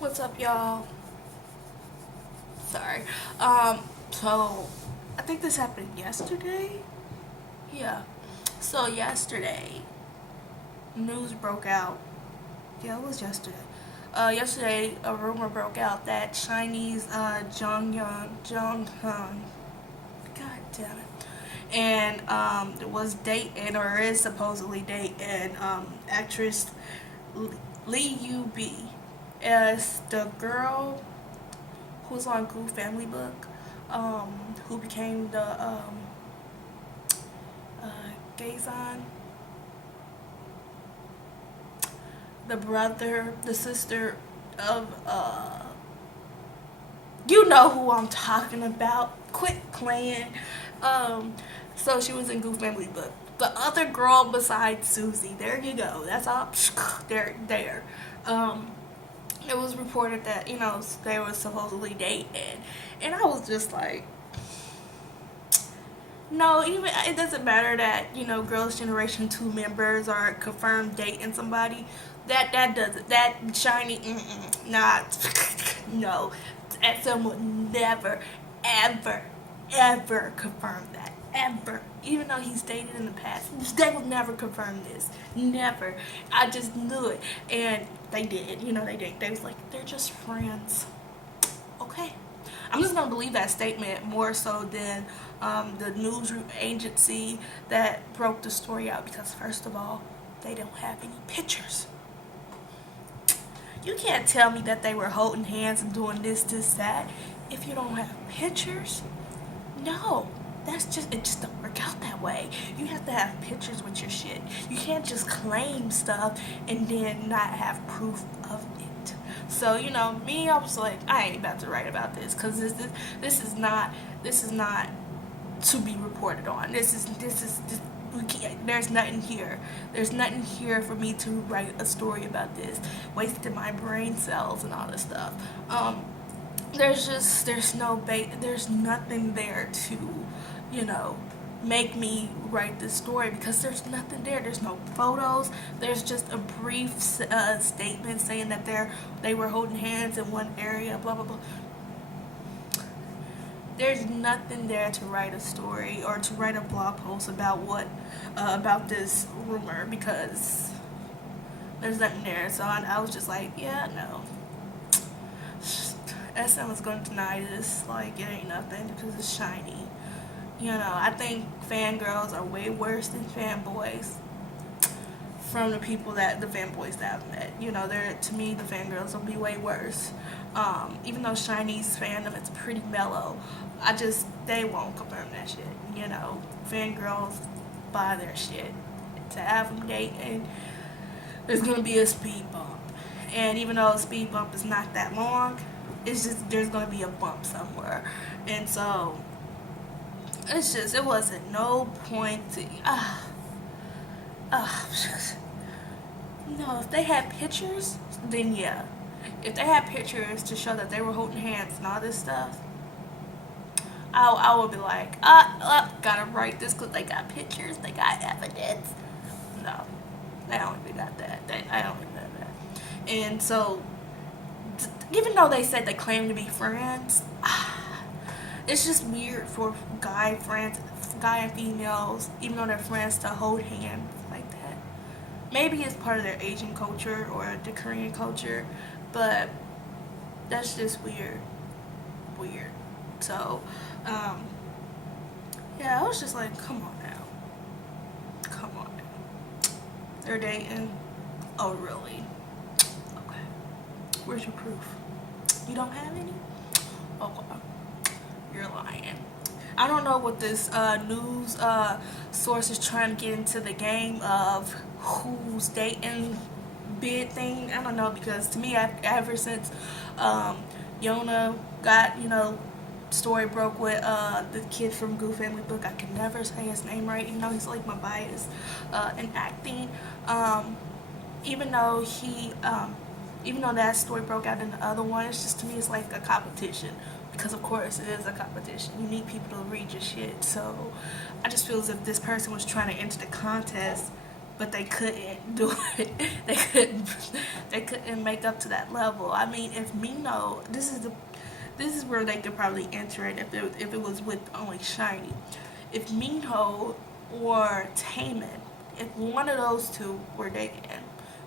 What's up, y'all? Sorry. So I think this happened yesterday. Yeah. So yesterday, news broke out. Yeah, it was yesterday. Yesterday, a rumor broke out that Chinese Jonghyun, God damn it, and it was dating or is supposedly dating actress Lee Yu B as the girl who's on Goo Family Book, who became the Gazon, the brother, the sister of, you know who I'm talking about. Quit playing. Um, so she was in Goo Family Book. The other girl besides Susie, there you go. That's all. There. Um, it was reported that they were supposedly dating, and I was just like, no, even it doesn't matter that Girls' Generation 2 members are confirmed dating somebody. That doesn't that shiny not no. SM would never, ever, ever confirm that ever. Even though he's dated in the past, they will never confirm this. Never. I just knew it, and they did. They did. They was like, they're just friends. Okay. I'm just gonna believe that statement more so than the news agency that broke the story out, because first of all, they don't have any pictures. You can't tell me that they were holding hands and doing this, that, if you don't have pictures. No, it just don't work out that way. You have to have pictures with your shit. You can't just claim stuff and then not have proof of it. So me, I was like, I ain't about to write about this because this is not to be reported on. This we can't, there's nothing here. There's nothing here for me to write a story about this. Wasted my brain cells and all this stuff. There's nothing there to, you know, make me write this story because there's nothing there. There's no photos. There's just a brief statement saying that they were holding hands in one area. Blah blah blah. There's nothing there to write a story or to write a blog post about this rumor because there's nothing there. So I was just like, yeah, no. SM is going to deny this like it ain't nothing because it's shiny. I think fangirls are way worse than fanboys from the fanboys that I've met. To me, the fangirls will be way worse. Even though Shiny's fandom is pretty mellow, they won't confirm that shit. Fangirls buy their shit. To have them dating, there's gonna be a speed bump, and even though a speed bump is not that long, it's just there's gonna be a bump somewhere, and so it wasn't no point to no, if they had pictures, then yeah. If they had pictures to show that they were holding hands and all this stuff, I would be like, gotta write this because they got pictures, they got evidence. No, they don't even got that. I don't even know that. And so, even though they said they claim to be friends, it's just weird for guy and females, even though they're friends, to hold hands like that. Maybe it's part of their Asian culture or the Korean culture, but that's just weird. So, yeah, I was just like, come on now. They're dating. Oh, really? Okay. Where's your proof? You don't have any? Okay. You're lying. I don't know what this news source is trying to get into the game of who's dating bid thing. I don't know, because to me, ever since Yona got, story broke with the kid from Goo Family Book, I can never say his name right, even though he's like my bias in acting. Even though even though that story broke out in the other one, it's just, to me, it's like a competition. Because of course it is a competition. You need people to read your shit. So I just feel as if this person was trying to enter the contest but they couldn't do it. They couldn't make up to that level. I mean, if Mino, this is where they could probably enter it if it was with only Shiny. If Minho or Taemin, if one of those two were dating,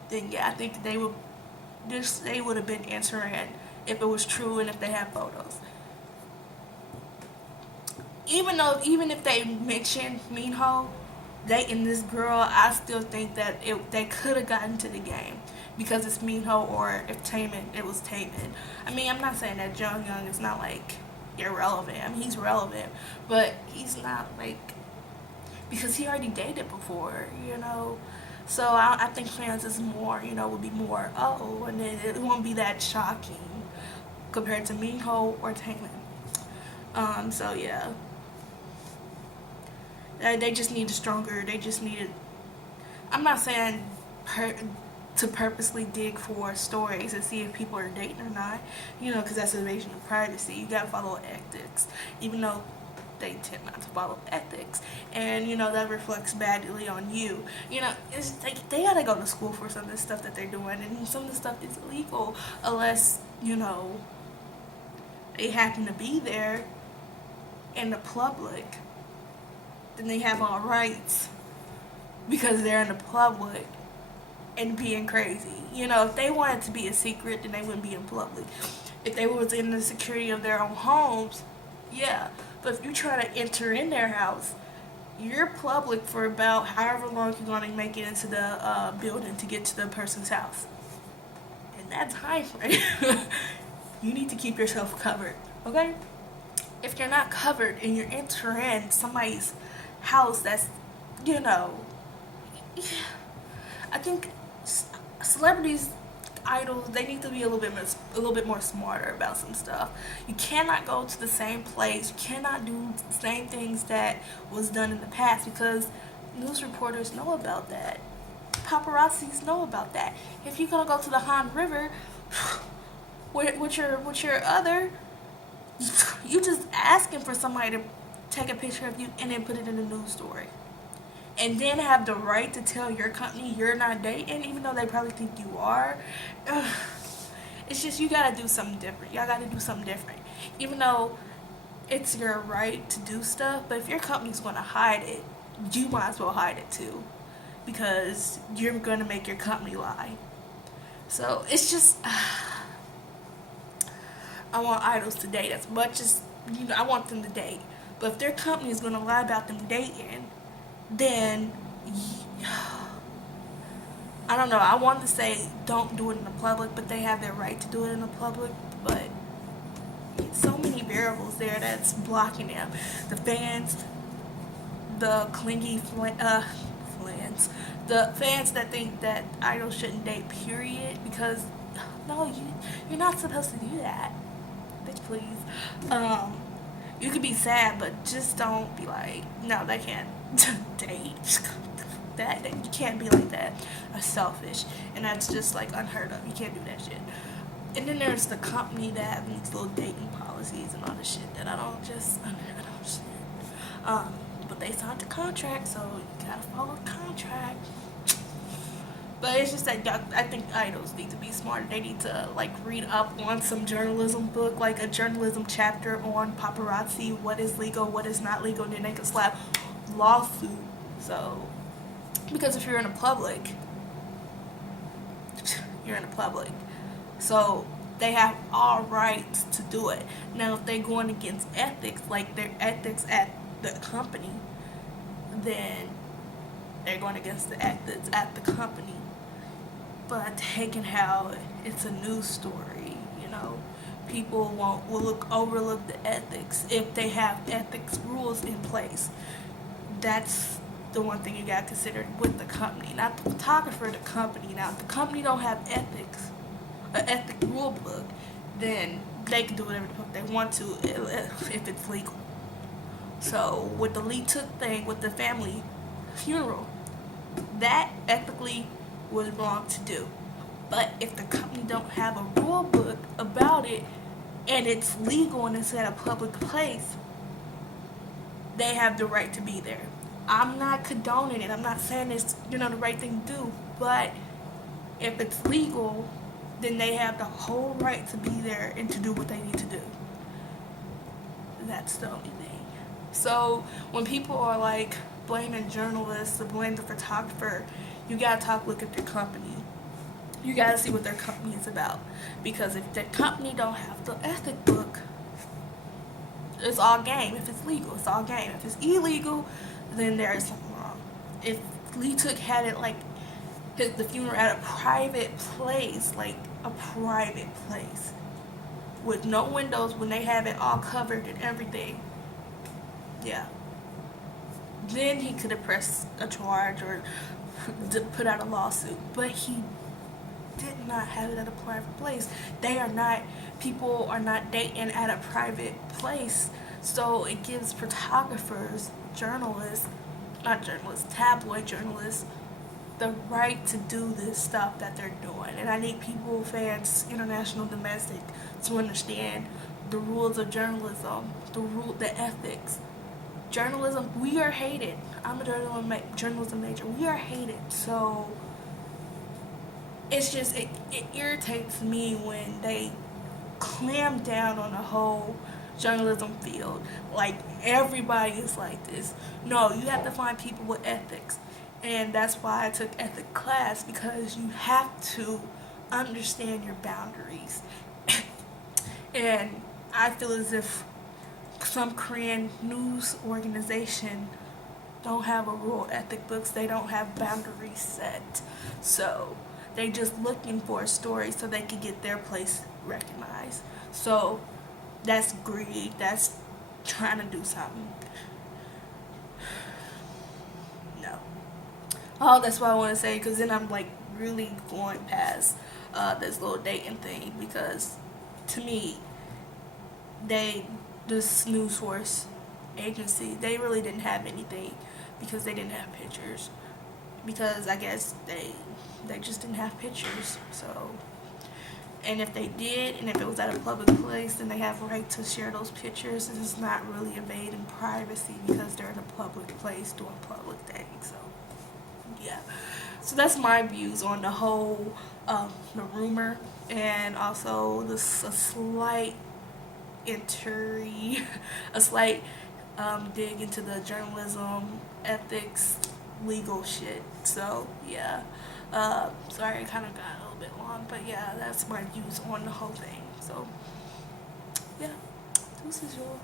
then yeah, I think they would have been answering if it was true and if they had photos. Even if they mentioned Minho dating this girl, I still think that they could have gotten to the game because it's Minho, or if it was Taemin. I mean, I'm not saying that Jonghyun is not like irrelevant. I mean, he's relevant, but he's not like, because he already dated before, you know. So I think fans is more, would be more, oh, and then it won't be that shocking compared to Minho or Taemin. So yeah. They just need a stronger, they just needed, I'm not saying to purposely dig for stories and see if people are dating or not, because that's invasion of privacy. You gotta follow ethics, even though they tend not to follow ethics, and that reflects badly on you. It's like they gotta go to school for some of the stuff that they're doing, and some of the stuff is illegal unless they happen to be there in the public. Then they have all rights because they're in the public and being crazy. If they wanted to be a secret, then they wouldn't be in public. If they was in the security of their own homes, yeah. But if you try to enter in their house, you're public for about however long you're going to make it into the building to get to the person's house. In that time frame, you need to keep yourself covered, okay? If you're not covered and you're entering somebody's house that's, I think celebrities, idols, they need to be a little bit more smarter about some stuff. You cannot go to the same place. You cannot do the same things that was done in the past, because news reporters know about that. Paparazzis know about that. If you're gonna go to the Han River with your other, you just asking for somebody to take a picture of you and then put it in a news story, and then have the right to tell your company you're not dating, even though they probably think you are. It's just, you gotta do something different. Y'all gotta do something different, even though it's your right to do stuff. But if your company's gonna hide it, you might as well hide it too, because you're gonna make your company lie. So it's just, I want idols to date as much as I want them to date. But if their company is going to lie about them dating, then I don't know. I want to say don't do it in the public, but they have their right to do it in the public. But so many variables there that's blocking them. The fans, the clingy fans, the fans that think that idols shouldn't date, period. Because no, you're not supposed to do that. Bitch, please. You could be sad, but just don't be like, no, they can't date. That you can't be like that. That's selfish, and that's just like unheard of. You can't do that shit. And then there's the company that have these little dating policies and all this shit that I don't understand. But they signed the contract, so you gotta follow the contract. But it's just that I think idols need to be smarter. They need to read up on some journalism book, like a journalism chapter on paparazzi, what is legal, what is not legal, and then they can slap lawsuit. So, because if you're in the public, you're in the public. So they have all rights to do it. Now, if they're going against ethics, like their ethics at the company, then they're going against the ethics at the company. But taking how it's a news story, people will overlook the ethics if they have ethics rules in place. That's the one thing you gotta consider with the company, not the photographer. The company. Now, if the company don't have ethics, an ethic rule book, then they can do whatever the fuck they want to if it's legal. So with the Lee Took thing with the family funeral, that ethically was wrong to do. But if the company don't have a rule book about it and it's legal and it's at a public place, they have the right to be there. I'm not condoning it. I'm not saying it's, the right thing to do. But if it's legal, then they have the whole right to be there and to do what they need to do. That's the only thing. So when people are like blaming journalists or blame the photographer, you gotta look at their company. You gotta see what their company is about. Because if the company don't have the ethic book, it's all game. If it's legal, it's all game. If it's illegal, then there is something wrong. If Lee Took had it like the funeral at a private place, with no windows, when they have it all covered and everything, yeah, then he could have pressed a charge or put out a lawsuit. But he did not have it at a private place. People are not dating at a private place. So it gives photographers, tabloid journalists, the right to do this stuff that they're doing. And I need people, fans, international, domestic, to understand the rules of journalism, the ethics. Journalism, we are hated. I'm a journalism major. We are hated. So it's just, it irritates me when they clam down on the whole journalism field. Like, everybody is like this. No, you have to find people with ethics. And that's why I took ethic class, because you have to understand your boundaries. And I feel as if some Korean news organization don't have a rule ethic books. They don't have boundaries set. So they just looking for a story so they can get their place recognized. So that's greed. That's trying to do something. No. Oh, that's what I want to say, because then I'm like really going past this little dating thing, because to me, this news source agency, they really didn't have anything, because they didn't have pictures, because I guess they just didn't have pictures. So, and if they did, and if it was at a public place, then they have a right to share those pictures. And it's not really invading privacy, because they're in a public place doing public things. So yeah, so that's my views on the whole the rumor, and also a slight a slight dig into the journalism, ethics, legal shit. So yeah, sorry, I kind of got a little bit long, but yeah, that's my views on the whole thing. So yeah, this is your